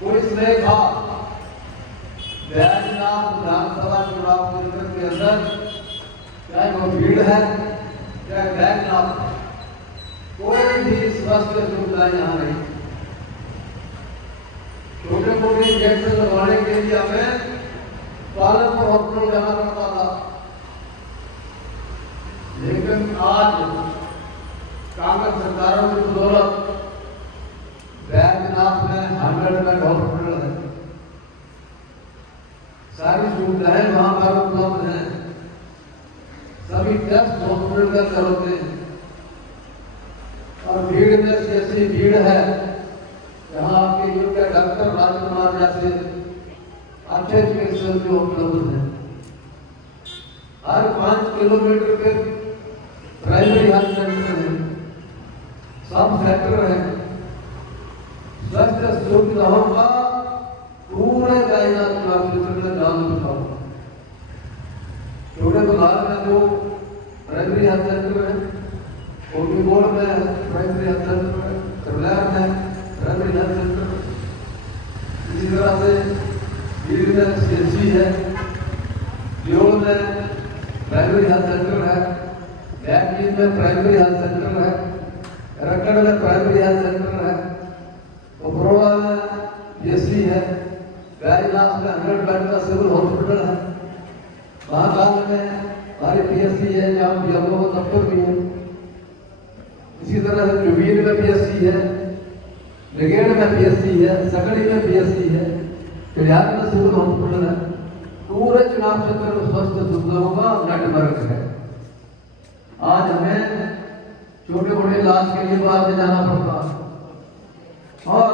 कोई स्नेह था बैजनाथ विधानसभा चुनाव क्षेत्र के अंदर, चाहे वो भीड़ है चाहे बैजनाथ, कोई भी स्वास्थ्य सुविधा यहाँ नहीं। छोटे मोटे इंजेक्शन लगवाने के लिए हमें पालनपुर हॉस्पिटल जाना पड़ता था, लेकिन आज कांग्रेस सरकारों की बदौलत बैजनाथ में 100 बेड हॉस्पिटल है, सारी सुविधाएं वहां पर उपलब्ध हैं, सभी टेस्ट हॉस्पिटल के अंदर होते हैं। और भीड़ में ऐसी भीड़ है, यहाँ आपके युग के डॉक्टर राजकुमार जैसे अच्छे चिकित्सक जो उपलब्ध हैं। हर 5 किलोमीटर पे प्राइमरी हेल्थ सेंटर है, सब सेंटर है, स्वास्थ्य सुविधाओं का पूरे कायनात में जान बताओ। छोटे बंगाल में जो प्राइमरी हेल्थ सेंटर है, ओपी बोर्ड में प्राइमरी हेल्थ सेंटर है, करनाल में प्राइमरी हेल्थ सेंटर है, इसी तरह से भीड़ में सीएचसी है, जोड़ में प्राइमरी हेल्थ सेंटर है, बैकलीन में प्राइमरी हेल्थ सेंटर है, रकड़ में प्राइमरी हेल्थ सेंटर है, उपरोवा में पीएससी है, बैजनाथ में 100 बेड का सिविल हॉस्पिटल है, महाकाल में हमारी पीएससी है, जहाँ बीएमओ का दफ्तर भी है, इसी तरह से जुबील में पीएससी है, ब्रिगेड में पीएससी है, सकड़ी में पीएससी है, कल्याण में सिविल हॉस्पिटल है, पूरे चुनाव क्षेत्र में स्वास्थ्य सुविधाओं का नेटवर्क है। आज हमें छोटे मोटे इलाज के लिए बाहर में जाना पड़ता है, और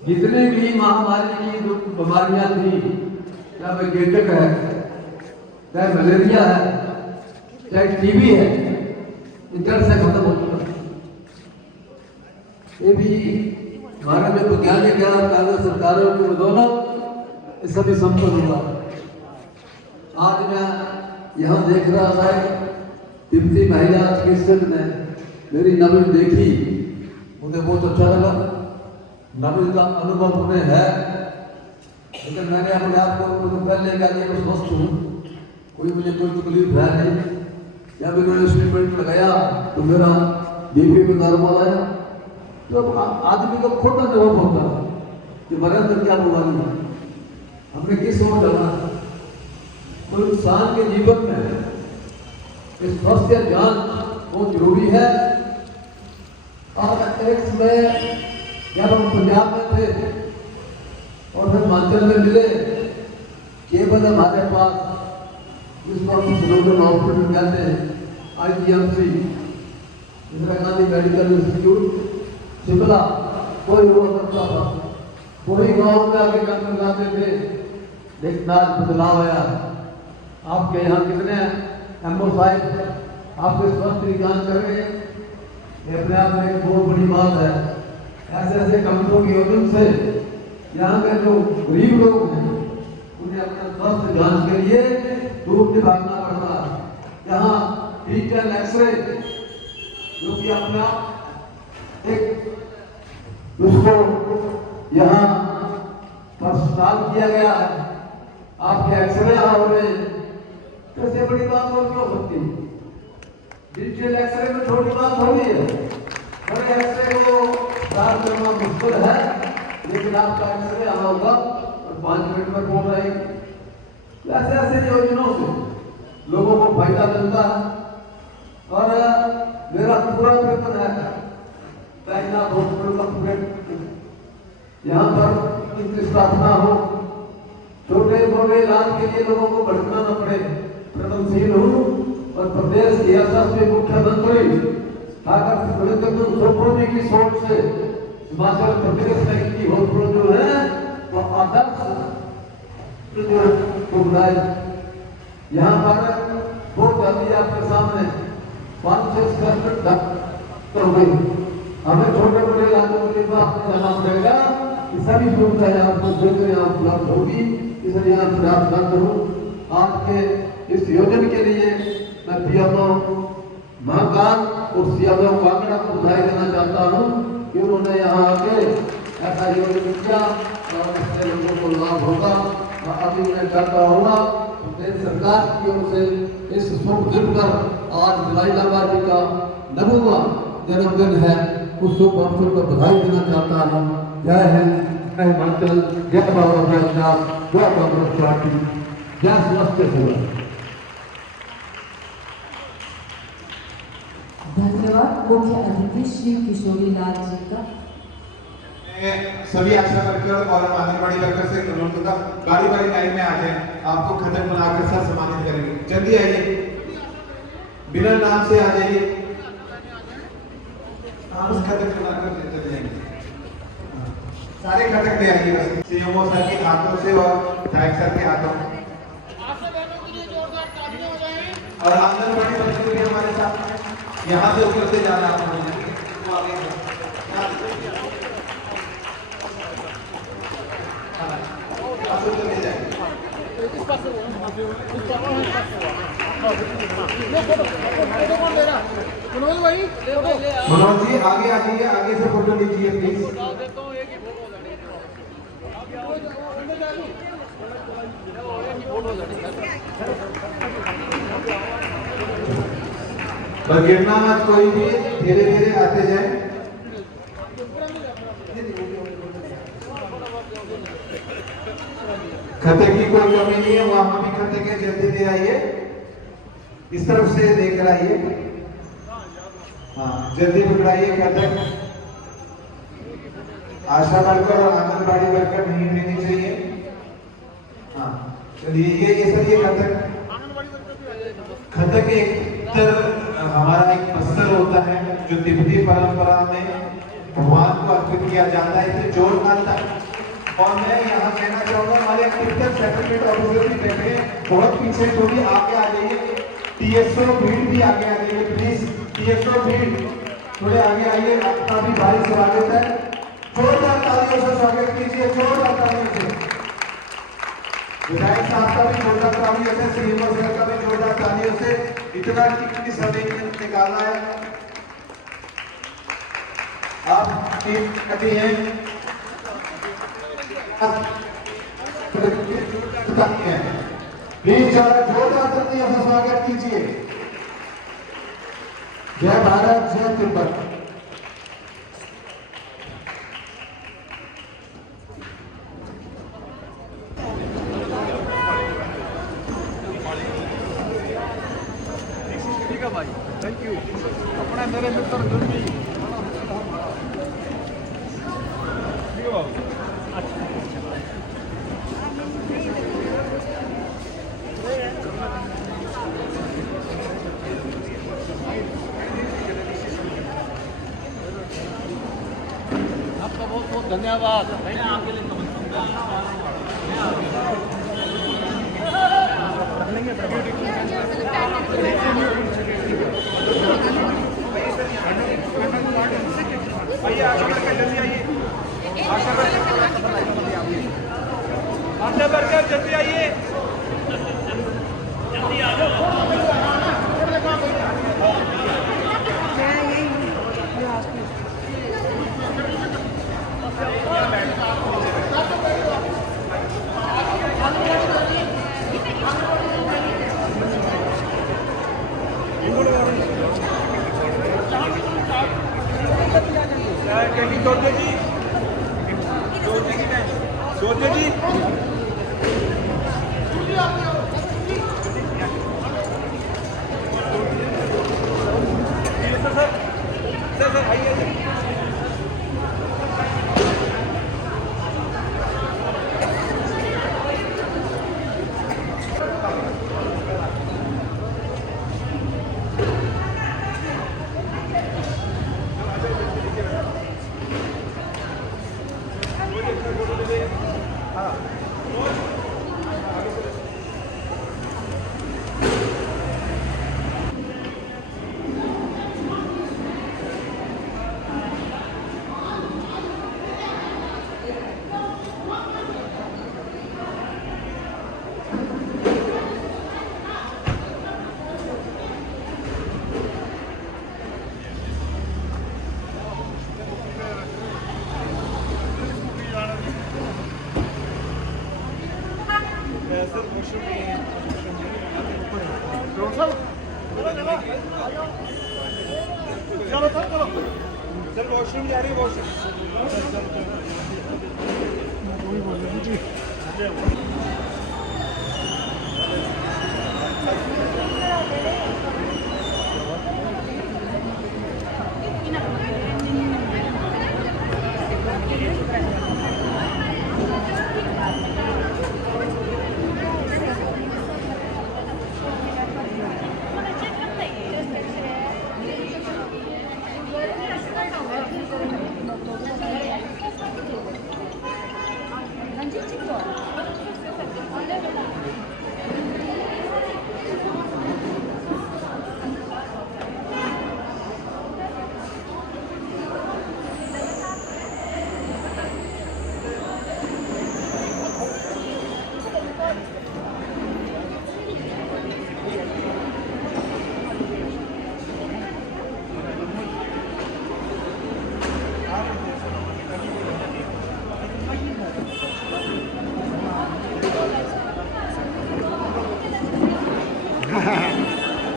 जितनी भी महामारी की जो बीमारियां थी, चाहे गेटक है, चाहे मलेरिया है, चाहे टीबी है, जड़ से खत्म हो चुका। ये भी हमारा जो वैज्ञानिक है, कांग्रेस सरकारों की बदौलत ये सभी संपन्न हुआ। आज मैं यहाँ देख रहा था, तिब्बती महिला चिकित्सक ने मेरी नब्ज देखी, मुझे बहुत अच्छा लगा, नब्ज का अनुभव उन्हें है, लेकिन मैंने अपने आप को पहले कहा कि मैं स्वस्थ हूँ, मुझे कोई तकलीफ है नहीं। जब इन्होंने स्टेटमेंट लगाया तो मेरा बीपी में नॉर्मल आया। तो आदमी को खुद अनुभव होता है कि मेरे अंदर क्या बीमारी है, हमने किस ओर जाना। तो इंसान के जीवन में इस स्वास्थ्य जांच बहुत जरूरी है। और एक समय जब हम पंजाब में थे और फिर हिमाचल में मिले, केवल हमारे पास जिसको हम सरोजन हॉस्पिटल कहते हैं, IGMC, Indira Gandhi medical institute Shimla, कोई हुआ करता था, कोई गाँव में आगे काम लगाते थे, लेकिन आज बदलाव आया। आपके यहाँ कितने एमओ साहब आपके स्वास्थ्य की जांच कर रहे हैं, ये अपने आप में एक बहुत बड़ी बात है। ऐसे ऐसे कंपनियों की वजह से यहाँ के जो गरीब लोग हैं उन्हें अपना स्वास्थ्य जांच के लिए दूर से भागना पड़ता है। यहाँ डिजिटल एक्सरे जो कि अपना एक उसको यहाँ पर इंस्टॉल किया गया है, आपके एक्सरे यहाँ हो रहे, कैसे बड़ी बात और क्यों सकती है? डिजिटल एक्सरे में छोटी बात हो रही है, बड़े एक्सरे को प्राप्त करना मुश्किल है, लेकिन आपका एक्सरे यहाँ होगा और 5 मिनट में रिपोर्ट आएगी। ऐसे ऐसे योजनाओं से लोगों को फायदा मिलता है। और मेरा पूरा प्रयत्न है बैजनाथ हॉस्पिटल का पूरे यहाँ पर इनकी स्थापना हो, छोटे मोटे इलाज के लिए लोगों को भटकना न पड़े। प्रगतिशील हूँ और प्रदेश के यशस्वी मुख्यमंत्री सोपोजी की सोच से हिमाचल प्रदेश में इनकी हॉस्पिटल जो है वो आदर्श जो बनाए। यहाँ पर बहुत जल्दी आपके सामने तो हमें छोटे बड़े इलाकों के पास जाना पड़ेगा कि सभी सुविधाएं आपको जल्द यहाँ उपलब्ध होगी, इसलिए यहाँ प्रयासरत हूँ। आपके इस योजना के लिए मैं पीएमओ महाकाल और सीएमओ कांगड़ा को बधाई देना चाहता हूँ कि उन्होंने यहाँ आके ऐसा योजना किया और इससे लोगों को लाभ होगा। अभी मैं चाहता हूँ प्रदेश सरकार की ओर से इस शुभ दिन पर आज दलाई लामा जी का 90वां जन्मदिन है, उस शुभ अवसर पर बधाई देना चाहता हूँ। जय हिंद, जय हिमाचल, जय बाबा बैजनाथ, जय कांग्रेस पार्टी, जय स्वास्थ्य सेवा। धन्यवाद मुख्य अतिथि श्री किशोरी लाल जी का। सभी आशा वर्कर और आंगनबाड़ी वर्कर से अनुरोध होगा, बारी बारी लाइन में आ जाए, आपको खतक बनाकर सब सम्मानित करेंगे। जल्दी आइए, बिना नाम से आ जाइए, हम उस खतक बनाकर चले जाएंगे। सारे खतक ले आइए, बस सीएमओ सर के हाथों से और विधायक सर के हाथों से। और आंगनबाड़ी वर्कर भी हमारे साथ यहाँ से उतरते जाना आपको मनोज जी आगे आ जाइए, आगे से फोटो लीजिए प्लीज। गिरना मत कोई भी, धीरे धीरे आते जाए। खतरे की कोई कमी नहीं है, वहां भी खतरे के जल्दी ले आइए, इस तरफ से देख कर आइए। हाँ जल्दी पकड़ाइए खतक। आशा वर्कर और आंगनबाड़ी वर्कर नहीं लेनी चाहिए। हाँ चलिए ये सर ये खतक एक हमारा एक वस्त्र होता है जो तिब्बती परंपरा में भगवान को अर्पित किया जाता है, इसे जोड़ मानता है। और मैं यहाँ कहना चाहूंगा हमारे तिब्बत सेटलमेंट ऑफिसर भी बैठे हैं, बहुत पीछे, थोड़ी आगे आ जाइए। टीएसओ भीड़ भी आगे आ जाइए प्लीज, टीएसओ भीड़ थोड़े आगे आइए, आपका भी भारी स्वागत है। जोरदार तालियों से स्वागत कीजिए, जोरदार तालियों से। विधायक साहब का भी जोरदार तालियों से, सीएमओ सर का भी जोरदार तालियों से। इतना कितनी समय निकाला है आप कहती हैं प्लीज जोरदार तालियों से स्वागत कीजिए। जय भारत, जय तिब्बत। ठीक है भाई, थैंक यू। अपना मेरे मित्र दुर्मी आपका बहुत बहुत धन्यवाद। आशा वर्कर जल्दी आइए, जल्दी आ जाओ। चल वॉशरूम जा रही है वॉशरूम